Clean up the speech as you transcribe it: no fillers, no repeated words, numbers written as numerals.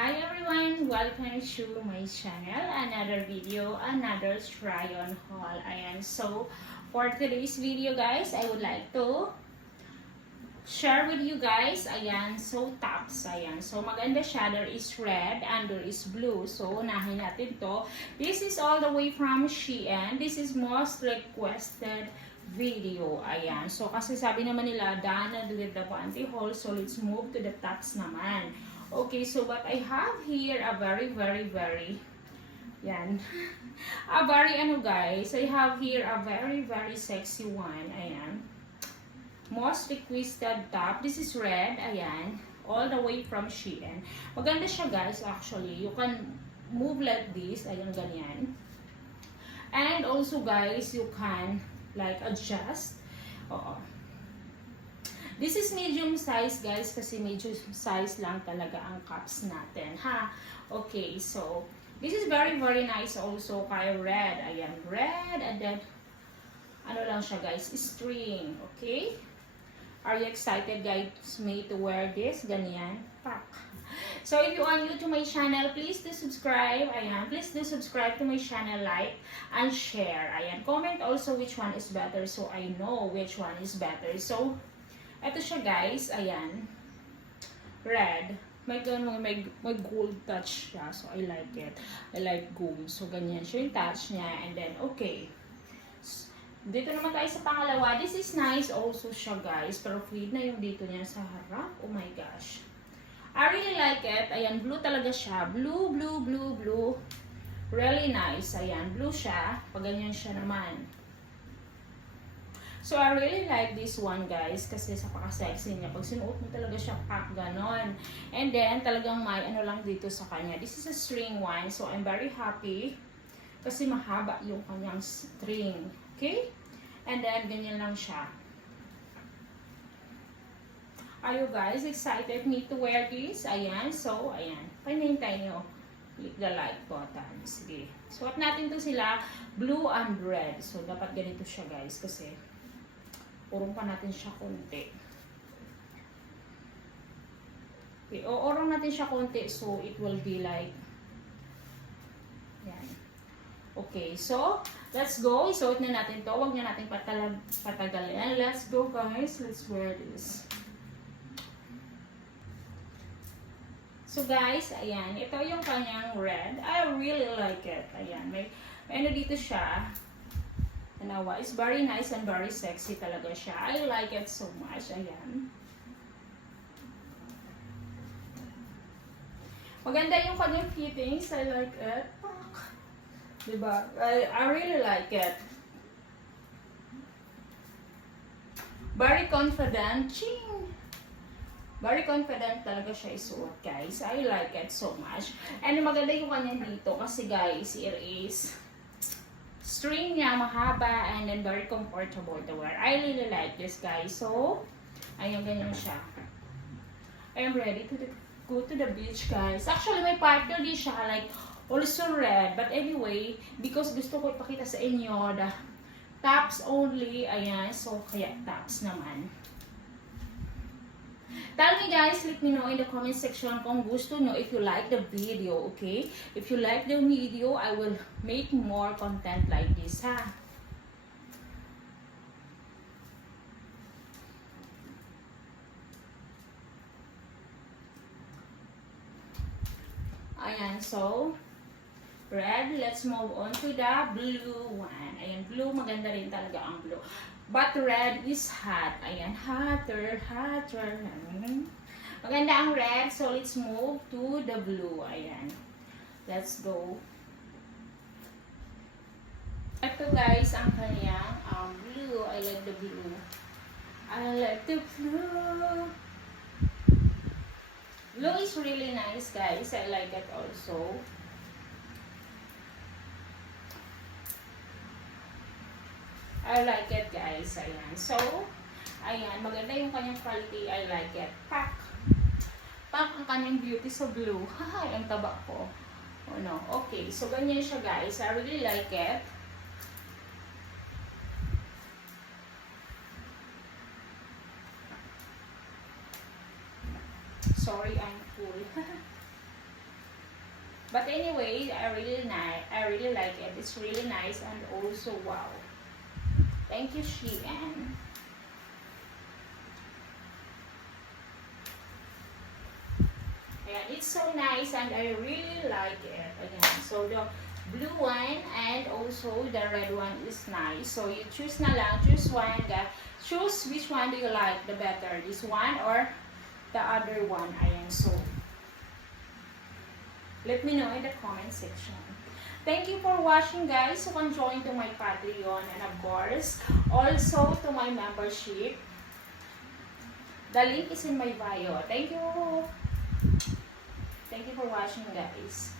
Hi everyone! Welcome to my channel. Another video, another try-on haul. Ayan. So, for today's video guys, I would like to share with you guys. Ayan. So, tops. Ayan. So, maganda siya. There is red and there is blue. So, unahin natin to. This is all the way from Shein. This is most requested video. Ayan. So, kasi sabi naman nila, done with the panty haul. So, let's move to the tops naman. Okay, so what I have here, a very, yan. Guys, I have here a very, sexy one. Ayan. Most requested top. This is red. Ayan. All the way from Shein. Maganda siya, guys, actually. You can move like this. Ayan, ganyan. And also, guys, you can, like, adjust. Oo. This is medium size guys kasi medium size lang talaga ang cups natin ha. Okay, so this is very nice also kay red. Ayan, red and then ano lang siya guys, string. Okay? Are you excited guys me to wear this? Ganyan. Pak. So if you are new to my channel, please do subscribe. Ayan, please do subscribe to my channel, like and share. Ayan, comment also which one is better so I know which one is better. So ito siya guys, ayan, red, may gold touch siya, so I like it, I like gold, so ganyan siya yung touch niya, and then okay, dito naman tayo sa pangalawa, this is nice also siya guys, pero fade na yung dito niya sa harap, oh my gosh, I really like it, ayan, blue talaga siya, blue, really nice, ayan, blue siya, pag ganyan siya naman. So, I really like this one, guys, kasi sa paka-sexy niya. Pag sinuot mo talaga siya, pack, ganon. And then, talagang may ano lang dito sa kanya. This is a string one, so I'm very happy kasi mahaba yung kanyang string. Okay? And then, ganyan lang siya. Are you guys excited me to wear this? Ayan. So, ayan. Panintay nyo. Click the like button. Sige. Suot natin to sila, blue and red. So, dapat ganito siya, guys, kasi urong pa natin siya konti. Okay, urong natin siya konti so it will be like yan. Okay, so let's go. Isuot na natin to. Huwag na natin patagalin. Let's go guys. Let's wear this. So guys, ayan. Ito yung kanyang red. I really like it. Ayan. May ano dito siya. Nawa, it's very nice and very sexy talaga siya. I like it so much. Ayan. Maganda yung kanyang fittings. I like it. Diba? I really like it. Very confident. Ching! Very confident talaga siya isuot, guys. I like it so much. And maganda yung kanyang dito kasi, guys, it is string niya, mahaba, and then very comfortable to wear. I really like this, guys. So, ayun, ganyan siya. I'm ready to go to the beach, guys. Actually, may partner din siya, like, also red. But anyway, because gusto ko ipakita sa inyo, the tops only, ayan. So, kaya tops naman. Tell me guys, let me know in the comment section kung gusto nyo, if you like the video, okay? If you like the video, I will make more content like this, ha? Ayan, so, red, let's move on to the blue one. Ayan, blue, maganda rin talaga ang blue. But red is hot. Ayan, hotter. Maganda ang red. So, let's move to the blue. Ayan. Let's go. Ito guys, ang kanyang blue. I like the blue. I like the blue. Blue is really nice, guys. I like it also. I like it, guys. Ayan. So, ayan. Maganda yung kanyang quality. I like it. Pak ang kanyang beauty sa blue. Haha, ang taba ko. Oh, no. Okay. So, ganyan siya, guys. I really like it. Sorry, I'm full. But anyway, I really like it. It's really nice and also wow. Thank you, Shein. Ayan, it's so nice and I really like it. Ayan, so the blue one and also the red one is nice. So you choose na lang, choose one. Choose which one do you like the better, this one or the other one. Ayan, so let me know in the comment section. Thank you for watching, guys. So can join to my Patreon and of course also to my membership. The link is in my bio. Thank you. Thank you for watching, guys.